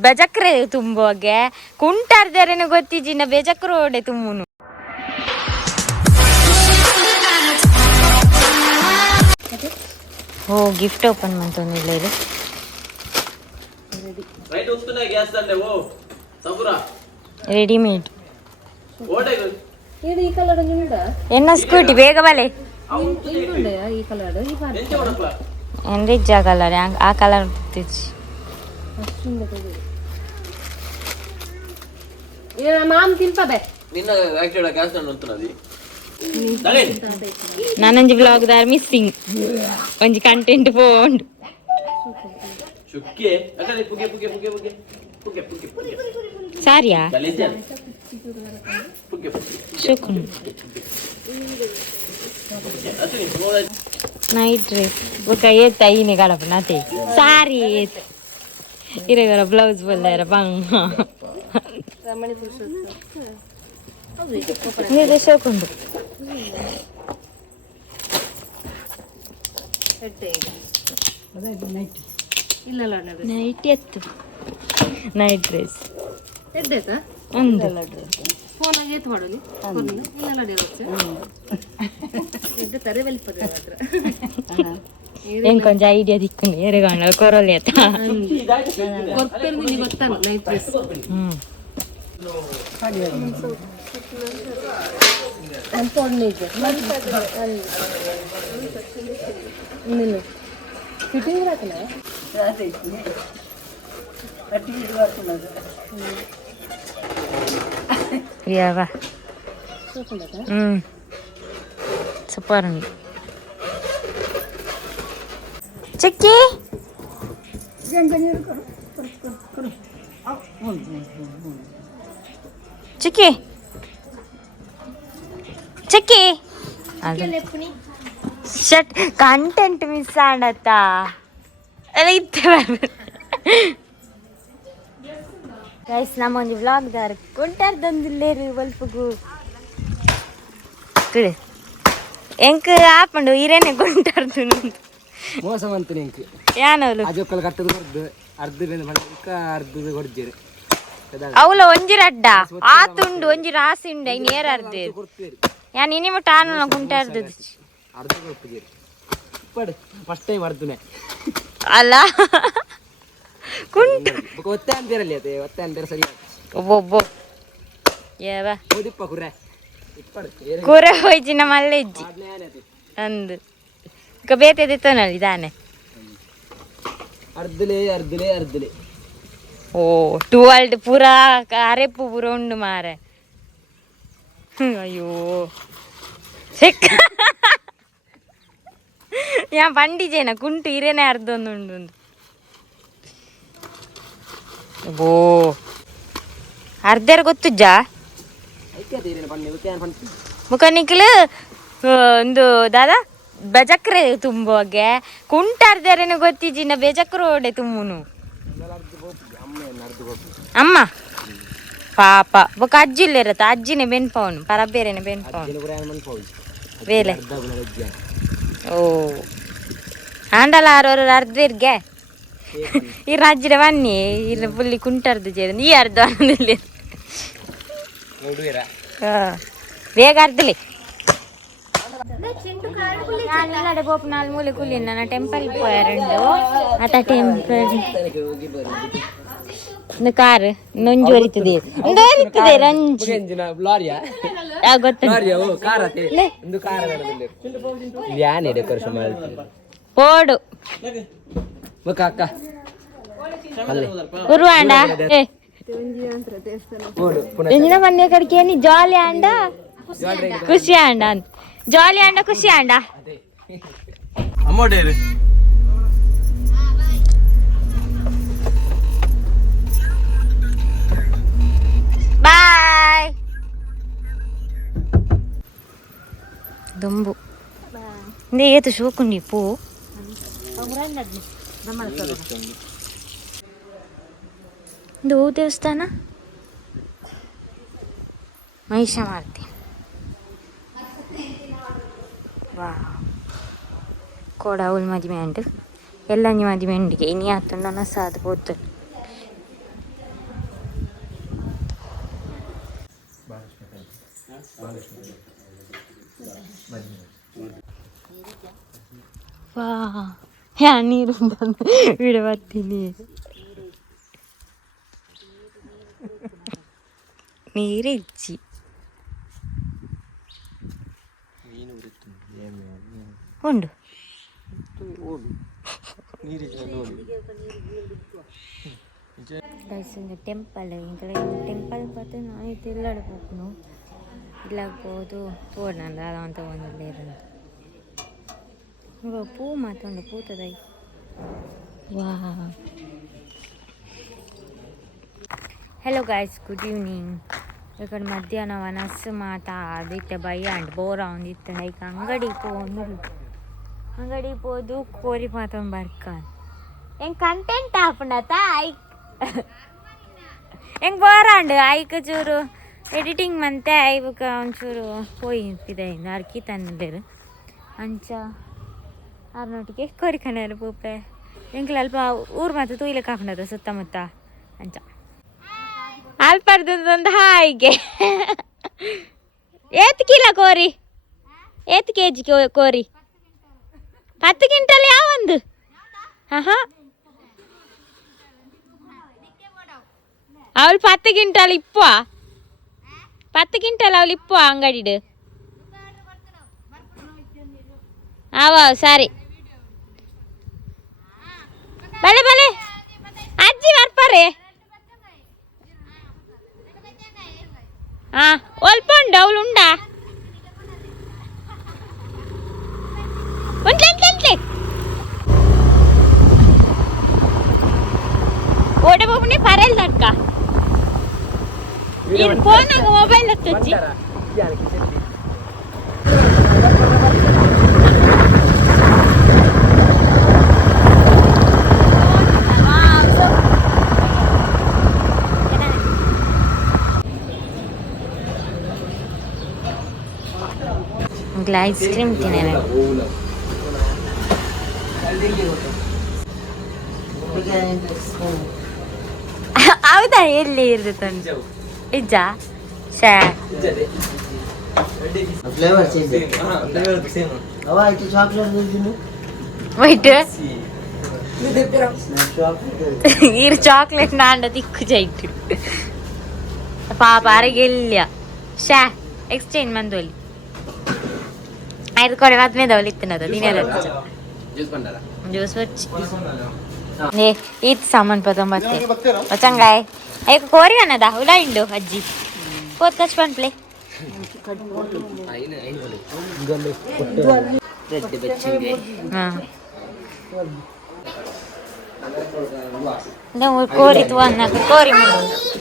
ಬೆಜಕ್ರೆ ತುಂಬುವಾಗೆ ಕುಂಟಾರ್ದಾರೇನು ಗೊತ್ತಿಜಿನ ಬೆಜಕ್ರು ಓಡೆ ತುಂಬುನು ಓ gift open ಮಾಡ್ತೊಂದಿಲ್ಲ ಇದು readymade ಎನ್ನ scooty ಬೇಗ ಬಲೆ ಎಂರಿಜ್ ಕಲರ್ ಆ ಕಲರ್ ನಾನೊಂಜಿ ಬ್ಲಾಗ್ ದಾರ್ ಮಿಸ್ಸಿಂಗ್ ಒಂಜಿ ಕಂಟೆಂಟ್ ಪೋಂಡು ಸಾರಿಯಾ ಶುಕ್ನು ನೈಟ್ ಡ್ರೆಸ್ ಬೊಕ ಏತ್ ಐನೆ ಕಡಪ ನತೆ ಸಾರಿ ಏತ್ ಇರೆಗರ ಬ್ಲೌಸ್ ಬಲ್ಲಾರ ಬಂಗ ನೀದೆ ಶೋಕುಂಡು ನೈಟ್ ಎತ್ತು ನೈಟ್ ಡ್ರೆಸ್ ಒಂದು ಕೊಂಚ ಐಡಿಯಾ ದಿಕ್ಕು ಎರೆಗಾಣ ಕೊರಲಿ ಆತ యావా సూపర్ ఉంది చెక్కి చెక్కి చెక్కి షట్ కంటెంట్ ಮಿಸ್ ಆಂಡತ್ತ ಎಲ್ಲ ಇತ್ತೆ ಗೈಸ್ ನಮ್ಮ ಒಂದು ವ್ಲಾಗ್ದಾರ ಕೊಂಟಾರ್ದೊಂದಿಲ್ಲೇರಿ ಒಲ್ಪಗು ಕಡೆ ಎಂಕ್ ಆಪಂಡು ಇರೇನೆ ಕೊಂಟಾರ್ದು ಮೋಸ ಮಂತು ಎಂಕ್ ಯಾನವಲು ಅಜೊಕ್ಕಲ ಕಟ್ಟದು ಬರ್ದು ಅರ್ಧ ಮಳಕ ಅರ್ಧ ಹೊಡ್ಜೇರು ಅವಳ ಒಂಜಿರ ಅಡ್ಡ ಆತುಂಡು ಒಂಜಿರ ಆಸಿಂಡ ಇನ್ ಏರ್ ಅರ್ಧ ಯಾನ್ ಇನಿ ಮಟ್ಟ ಆನ ಕೊಂಟಾರ್ದು ಅರ್ಧ ಕೊಡ್ತಿದ್ದೀರಿ ಪಡ್ ಫಸ್ಟ್ ಟೈಮ್ ಅರ್ಧನೆ ಅಲ್ಲ ಕುಂಟ ಒತ್ತೆ ಅಂತೀರಲ್ಲಿ ಅದೇ ಒತ್ತೆ ಅಂತೀರ ಸರಿ ಒಬ್ಬೊಬ್ಬೊ ಏವ ಓದಿಪ್ಪ ಕುರೆ ಕುರೆ ಹೋಯ್ಚಿನ ಮಲ್ಲೆಜ್ಜಿ ಅಂದು ಈಗ ಬೇತೆದಿತ್ತನಲ್ಲಿ ಇದಾನೆ ಅರ್ಧಲೆ ಅರ್ಧಲೆ ಅರ್ಧಲೆ ಓ ಟುವಲ್ಡ್ ಪೂರಾ ಅರೆಪ್ಪು ಪೂರ ಉಂಡು ಮಾರೆ ಅಯ್ಯೋ ಸಿಕ್ಕ ಯಾ ಪಂಡಿಜೇನ ಕುಂಟು ಇರೇನೆ ಅರ್ಧ ಒಂದು ಓ ಅರ್ಧರ್ ಗೊತ್ತುಜ್ಜ ಮುಖನಿಕ್ಲು ಒಂದು ದಾದಾ ಬೆಜಕ್ರೆ ತುಂಬುವಾಗೆ ಕುಂಟಾರ್ದಾರೇನು ಗೊತ್ತಿಜಿನ ಬೆಜಕ್ರು ಓಡೆ ತುಂಬುನು ಅಮ್ಮ ಪಾಪ ಬೊಕ ಅಜ್ಜಿಲ್ಲ ಇರತ್ತ ಅಜ್ಜಿನೇ ಬೆನ್ಪವನು ಪರಬೇರೆನೆ ಬೆನ್ಪವನು ಬೇಲೆ ಓ ಆಂಡಲ ಆರೋರು ಅರ್ಧರ್ಗೆ ಈ ರಾಜ್ಯದ ಬನ್ನಿ ಇಲ್ಲ ಫುಲ್ಲಿ ಕುಂಟಾರ್ದು ಜೇರು ನೀ ಅರ್ಧ ಅನ್ನಲಿ ಬೇಗ ಅರ್ಧಲಿ ನಾಳೆ ಬೋಪ್ ನಾಲ್ ಮೂಲೆ ಕುಲಿ ನನ್ನ ಟೆಂಪಲ್ ಪೋಯರಂಡು ಆತ ಟೆಂಪಲ್ ಒಂದು ಕಾರ್ ನೊಂಜು ಹೊರಿತದೆ ಒಂದು ಹೊರಿತದೆ ರಂಜಿ ಪೋಡು ಉರುವಾಂಡ ಎಂಜಿನ ಮನೆ ಕಡೆಗೆ ಏನಿ ಜಾಲಿ ಆಂಡ ಖುಷಿ ಆಂಡ ಅಂತ ಜಾಲಿ ಆಂಡ ಖುಷಿ ಆಂಡ ಬಾಯ್ ದೊಂಬು ಏತು ಶೋಕುಂಡಿ ಪೂ ಇದು ದೇವಸ್ಥಾನ ಮಹಿಷ ಮಾಡ್ತೀನಿ ವಾ ಕೋಡ ಅವಳು ಮದುವೆ ಉಂಟು ಎಲ್ಲ ಮದುವೆ ಉಂಡಿಗೆ ಇನಿ ಆತುಂಡು ಸಾದು ಹೋಗ್ತದೆ ವಾ ಯಾ ನೀರು ಬಿಡ ಬರ್ತೀನಿ ನೀರಿಜ್ಜಿ ಉಂಡು ಟೆಂಪಲ್ ಟೆಂಪಲ್ பார்த்து நான் திருவிழா போகணும் இல்லை போது போடணும் அதான் தோணுது இங்கே பூ மாற்றோண்டு பூத்ததாய் வா ಹಲೋ ಗಾಯ್ಸ್ ಗುಡ್ ಈವ್ನಿಂಗ್ ఇక్కడ మధ్యాహ్నం వనస్సు మాట అదిట్ట భయ అంటే బోరా ఉంది ఇక ಅಂಗಡಿ పోదు కోరి మాత్రం ಬರ್ಕಾಲ್ ಹೆಂಗೆ ಕಂಟೆಂಟ್ ಆಪಣತ ಐಕ್ ಹೆಂಗೆ ಬೋರಾಂಡು ಐಕ್ ಚೂರು ಎಡಿಟಿಂಗ್ ಮಂತೆ ಐವಕ್ಕೆ ಒಂಚೂರು ಹೋಯ್ ಇದಾಯಿಂದ ಅರ್ಕಿ ತಂದಿರು ಅಂಚ ಆರ್ನೊಟ್ಟಿಗೆ ಕೋರಿಕಣರು ಪೂಪೆ ಹೆಂಗೆ ಅಲ್ಪ ಊರು ಮತ್ತು ತೂಯ್ಲಕ್ಕೆ ಹಾಕೊಂಡದ ಸುತ್ತಮುತ್ತ ಅಂಚ ಅಲ್ಪರ್ದೊಂದು ಹಾಯಿಗೆ ಏತ್ ಕಿಲ ಕೋರಿ ಏತ್ ಕೆ ಜಿ ಕೋರಿ 10 ಕ್ವಿಂಟಲ್ ಯಾವೊಂದು ಹಾಂ ಅವಳು 10 ಕ್ವಿಂಟಲ್ ಇಪ್ಪ 10 ಕ್ವಿಂಟಲ್ ಅವಳು ಇಪ್ಪ ಅಂಗಡಿಡು ಅವ ಸರಿ ಬಲೆ ಬಲೆ ಅಜ್ಜಿ ಬರ್ಪಾರೆ ಹಾಂ ಒಲ್ಪ ಉಂಡು ಅವಳು ಉಂಡಾ ಉಂಟ್ಲೆ ಓಡೆ ಬೋಪುನಿ ಪರೆಲ್ ತಡ್ಕ ಇದು ಫೋನಾಗ ಮೊಬೈಲ್ ಹಚ್ಚಿ ಐಸ್ ಕ್ರೀಮ್ ತಿನ್ನೇನೆ ಹೌದಾ ಎಲ್ಲಿ ಇರುತ್ತೆ ಇಜ್ಜ ಶಾ ವೈಟ್ ಇರು ಚಾಕ್ಲೇಟ್ ನಾಂಡ ತಿಕ್ಕು ಜೈಟ್ ಪಾಪ ಅರಗೆಲ್ಲ ಶಾ ಎಕ್ಸ್ಚೇಂಜ್ ಮಂದೋಲಿ ಐದು ಕೊಡೆ ಮದ್ಮೆ ದವಲಿತ್ತಿನದ ದಿನ ಜ್ಯೂಸ್ వచ్చి ఈత్ సామాన్ పదం బತ್ತೆ వచ్చంగాయ్ అయ్యకు కోరి అన్నదా ఉలా ఇండు అజ్జి పోత్ కచ్పన్ ప్లే కోరి తు అన్నాక కోరి